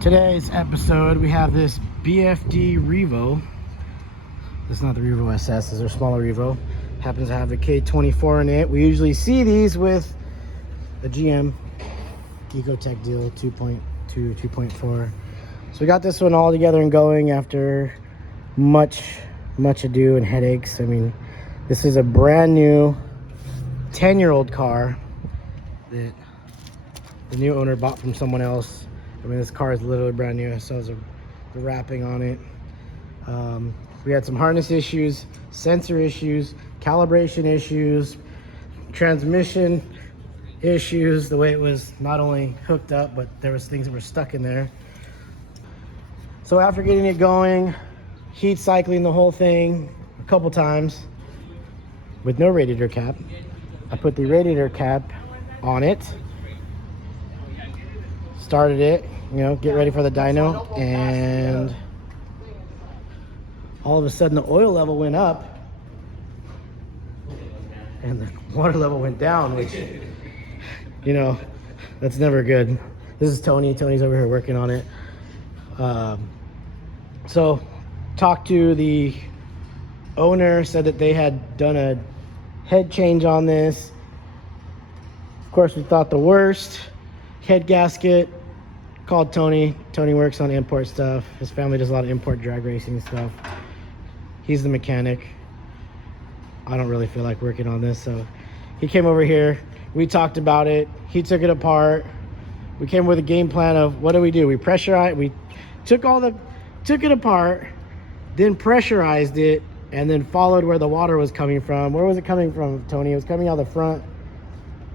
Today's episode, we have this BFD REVO. It's not the REVO SS, it's our smaller REVO. Happens to have a k24 in it. We usually see these with a GM Ecotech deal 2.2, 2.4. So we got this one all together and going after much ado and headaches. I mean, this is a brand new 10-year-old car that the new owner bought from someone else. I mean, this car is literally brand new. It still has the wrapping on it. We had some harness issues, sensor issues, calibration issues, transmission issues, the way it was not only hooked up, but there was things that were stuck in there. So after getting it going, heat cycling the whole thing a couple times with no radiator cap, I put the radiator cap on it, started it, get ready for the dyno, and all of a sudden the oil level went up and the water level went down, which, that's never good. This is Tony. Tony's over here working on it. So talked to the owner, said that they had done a head change on this. Of course, we thought the worst. Head gasket. Called Tony. Tony works on import stuff. His family does a lot of import drag racing stuff. He's the mechanic. I don't really feel like working on this, so he came over here. We talked about it. He took it apart. We came with a game plan of what do? We pressurized. We took it apart, then pressurized it, and then followed where the water was coming from. Where was it coming from, Tony? It was coming out the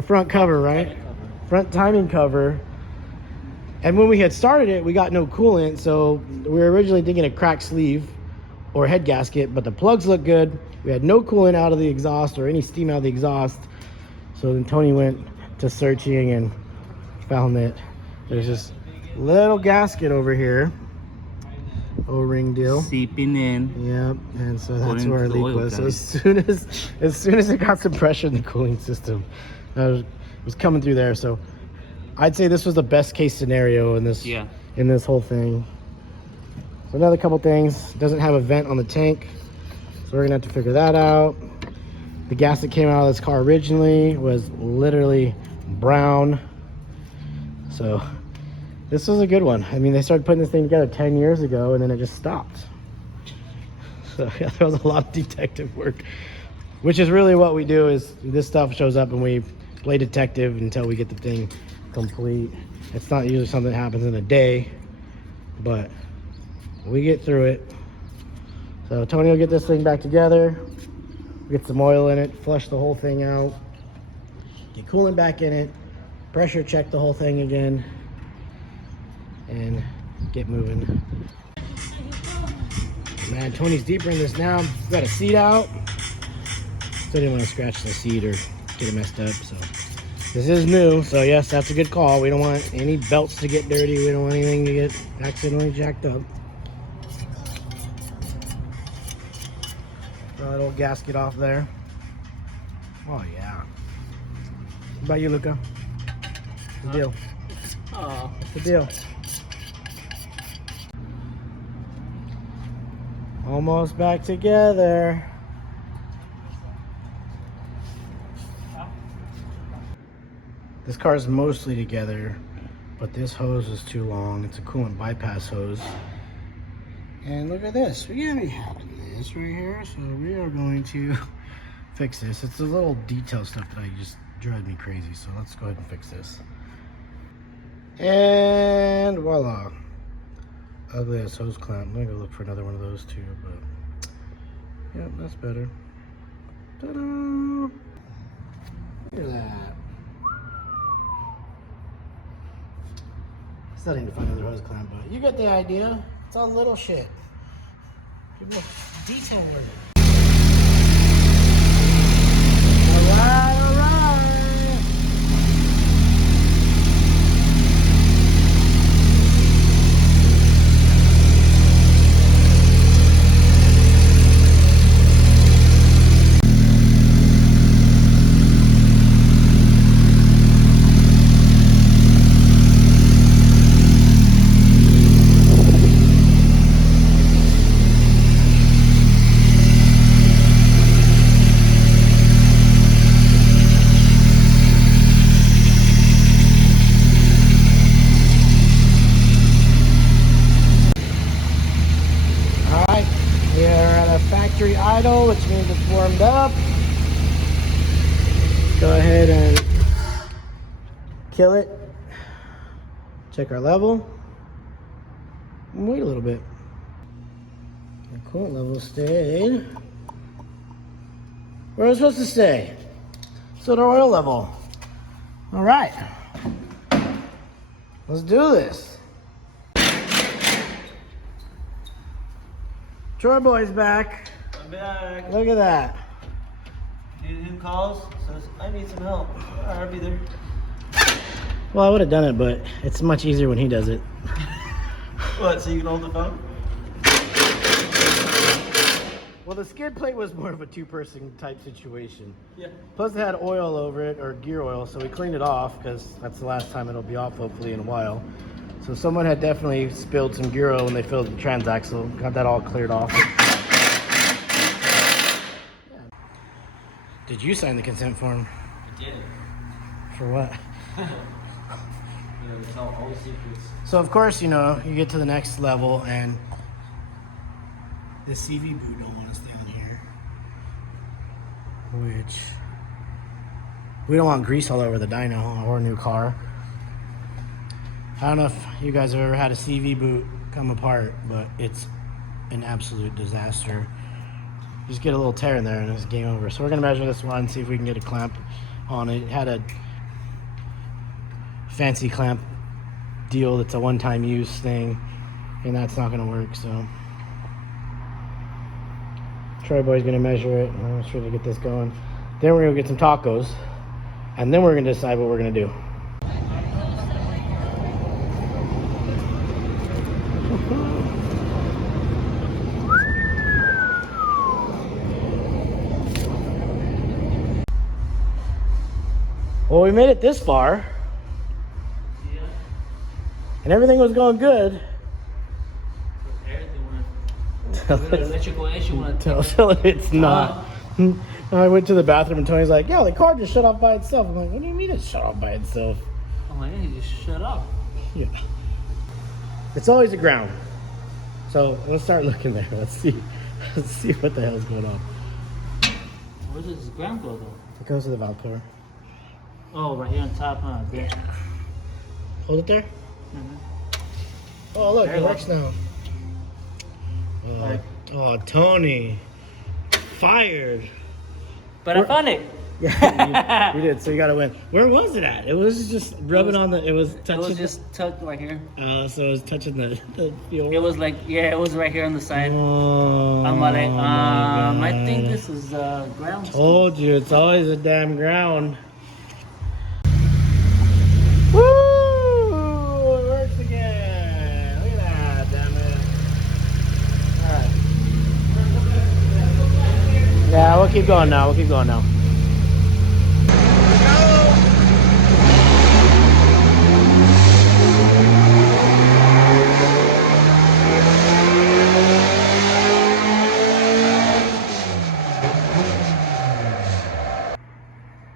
front cover, right? Front timing cover. And when we had started it, we got no coolant, so we were originally thinking a cracked sleeve or head gasket, but the plugs looked good. We had no coolant out of the exhaust or any steam out of the exhaust. So then Tony went to searching and found that there's this little gasket over here, O-ring deal, seeping in. Yep, and so that's where our leak was. So as soon as it got some pressure in the cooling system, it was coming through there. So I'd say this was the best case scenario in this whole thing. So another couple things, doesn't have a vent on the tank, so we're gonna have to figure that out. The gas that came out of this car originally was literally brown. So this was a good one. I mean, they started putting this thing together 10 years ago and then it just stopped. So yeah, there was a lot of detective work, which is really what we do. Is this stuff shows up and we play detective until we get the thing complete. It's not usually something that happens in a day, but we get through it. So Tony will get this thing back together, get some oil in it, flush the whole thing out, get coolant back in it, pressure check the whole thing again, and get moving. Man, Tony's deeper in this now. We've got a seat out. Still didn't want to scratch the seat or get it messed up, so this is new, so yes, that's a good call. We don't want any belts to get dirty. We don't want anything to get accidentally jacked up. Throw that old gasket off there. Oh yeah. What about you, Luca? What's the deal? Oh, What's the deal? Almost back together. This car is mostly together, but this hose is too long. It's a coolant bypass hose. And look at this. We already have this right here, so we are going to fix this. It's a little detail stuff that just drives me crazy, so let's go ahead and fix this. And voila. Ugly ass hose clamp. I'm gonna go look for another one of those too, but yep, that's better. Ta-da! Look at that. Studying to find another hose clamp, but you get the idea. It's all little shit. People detail work. All right, all right. idle, which means it's warmed up. Let's go ahead and kill it. Check our level. And wait a little bit. The coolant level stayed where it was supposed to stay. So the oil level. All right. Let's do this. Troy Boy's back. I'm back. Look at that. Dude who calls says, I need some help. I'll be there. Well, I would have done it, but it's much easier when he does it. What, so you can hold the phone? Well, the skid plate was more of a two-person type situation. Yeah. Plus it had oil over it, or gear oil, so we cleaned it off because that's the last time it'll be off, hopefully, in a while. So someone had definitely spilled some gear oil when they filled the transaxle. Got that all cleared off. Did you sign the consent form? I did. For what? It's all secrets. So of course, you know, you get to the next level and the CV boot don't want us down here. Which, we don't want grease all over the dyno or a new car. I don't know if you guys have ever had a CV boot come apart, but it's an absolute disaster. You just get a little tear in there and it's game over. So we're gonna measure this one, see if we can get a clamp on it. It had a fancy clamp deal that's a one-time use thing, and that's not gonna work, so. Troy Boy's gonna measure it, and I'm sure to get this going. Then we're gonna get some tacos, and then we're gonna decide what we're gonna do. Well, we made it this far, and everything was going good. Electrical issue. Tell it it's not. I went to the bathroom and Tony's like, "Yo, the car just shut off by itself." I'm like, "What do you mean it shut off by itself?" I'm like, hey, just shut up. Yeah. It's always a ground. So let's start looking there. Let's see what the hell's going on. Where's this ground go though? It goes to the valve cover. Oh, right here on top, huh? There. Hold it there. Mm-hmm. Oh, look, There it you works now. Oh, Right. oh, Tony, fired. But I found it. Yeah, you did. So you got to win. Where was it at? It was just rubbing on the. It was touching. It was just tucked right here. So it was touching the fuel. It was like, yeah, it was right here on the side. Oh, I'm like, my I think God. this is ground. Told you, it's always a damn ground. Woo! It works again. Look at that, damn it. Alright. Yeah, we'll keep going now. We'll keep going now.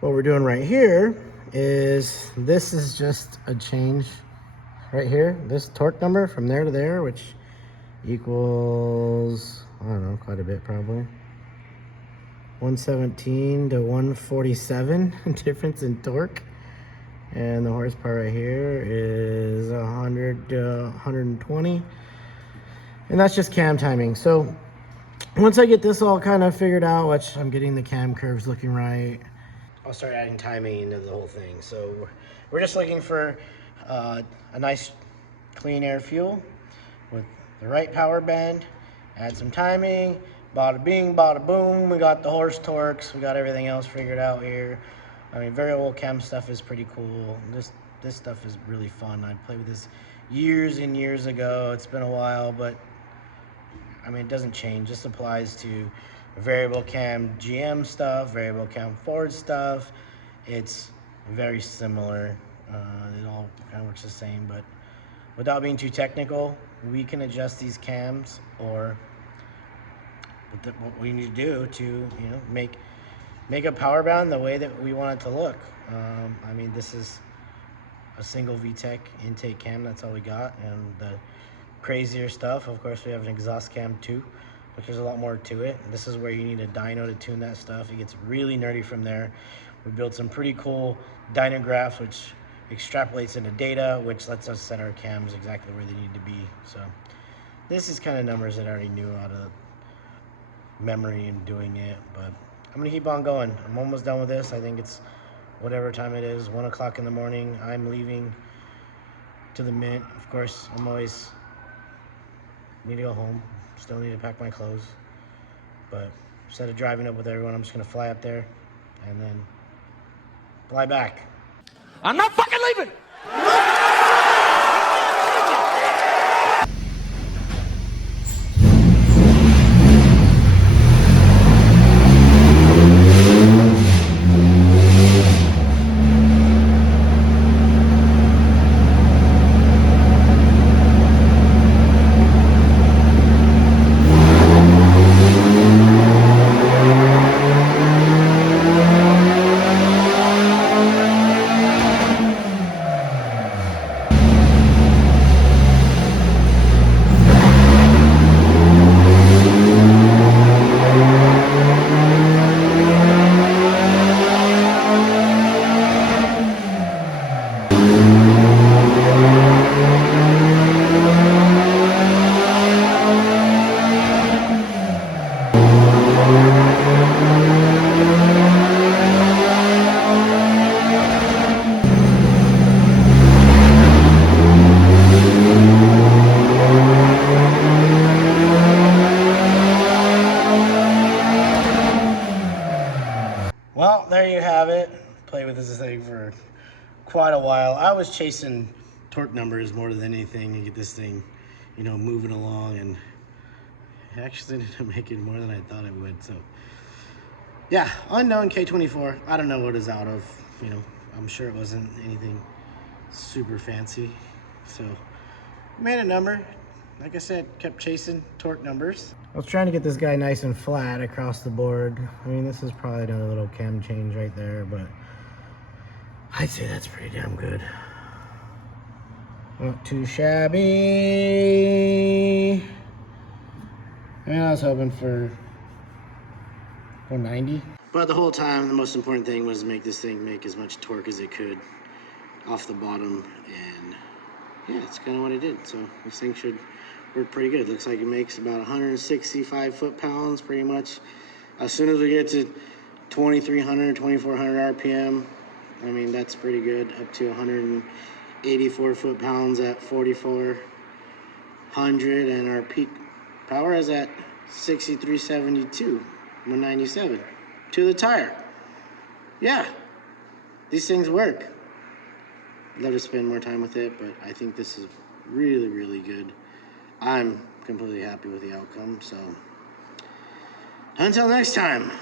What we're doing right here is, this is just a change right here. This torque number from there to there, which equals, I don't know, quite a bit probably. 117 to 147 difference in torque. And the horsepower right here is 100 to 120. And that's just cam timing. So once I get this all kind of figured out, which I'm getting the cam curves looking right, I'll start adding timing into the whole thing. So we're just looking for a nice clean air fuel with the right power band, add some timing, bada bing, bada boom. We got the horse torques, we got everything else figured out here. I mean, variable cam stuff is pretty cool. This stuff is really fun. I played with this years and years ago. It's been a while, but I mean, it doesn't change. This applies to variable cam GM stuff, variable cam Ford stuff. It's very similar. It all kind of works the same, but without being too technical, we can adjust these cams, or what we need to do to, you know, make a power band the way that we want it to look. I mean, this is a single VTEC intake cam. That's all we got. And the crazier stuff, of course, we have an exhaust cam too. which there's a lot more to it. This is where you need a dyno to tune that stuff. It gets really nerdy from there. We built some pretty cool dyno graphs, which extrapolates into data, which lets us set our cams exactly where they need to be. So this is kind of numbers that I already knew out of memory and doing it, but I'm gonna keep on going. I'm almost done with this. I think it's whatever time it is, 1 o'clock in the morning. I'm leaving to the Mint. Of course, I'm always need to go home. Still need to pack my clothes. But instead of driving up with everyone, I'm just gonna fly up there and then fly back. I'm not fucking leaving! Well, there you have it. Played with this thing for quite a while. I was chasing torque numbers more than anything to get this thing, you know, moving along, and it actually ended up making more than I thought it would. So yeah, unknown K24. I don't know what it's out of, you know, I'm sure it wasn't anything super fancy. So made a number. Like I said, kept chasing torque numbers. I was trying to get this guy nice and flat across the board. I mean, this is probably another little cam change right there, but I'd say that's pretty damn good. Not too shabby. And I was hoping for 190. But the whole time, the most important thing was to make this thing make as much torque as it could off the bottom, and yeah, it's kind of what I did. So this thing should work pretty good. Looks like it makes about 165 foot-pounds pretty much. As soon as we get to 2,300, 2,400 RPM, I mean, that's pretty good. Up to 184 foot-pounds at 4,400, and our peak power is at 6,372, 197 to the tire. Yeah, these things work. I'd love to spend more time with it, but I think this is really, really good. I'm completely happy with the outcome, so until next time.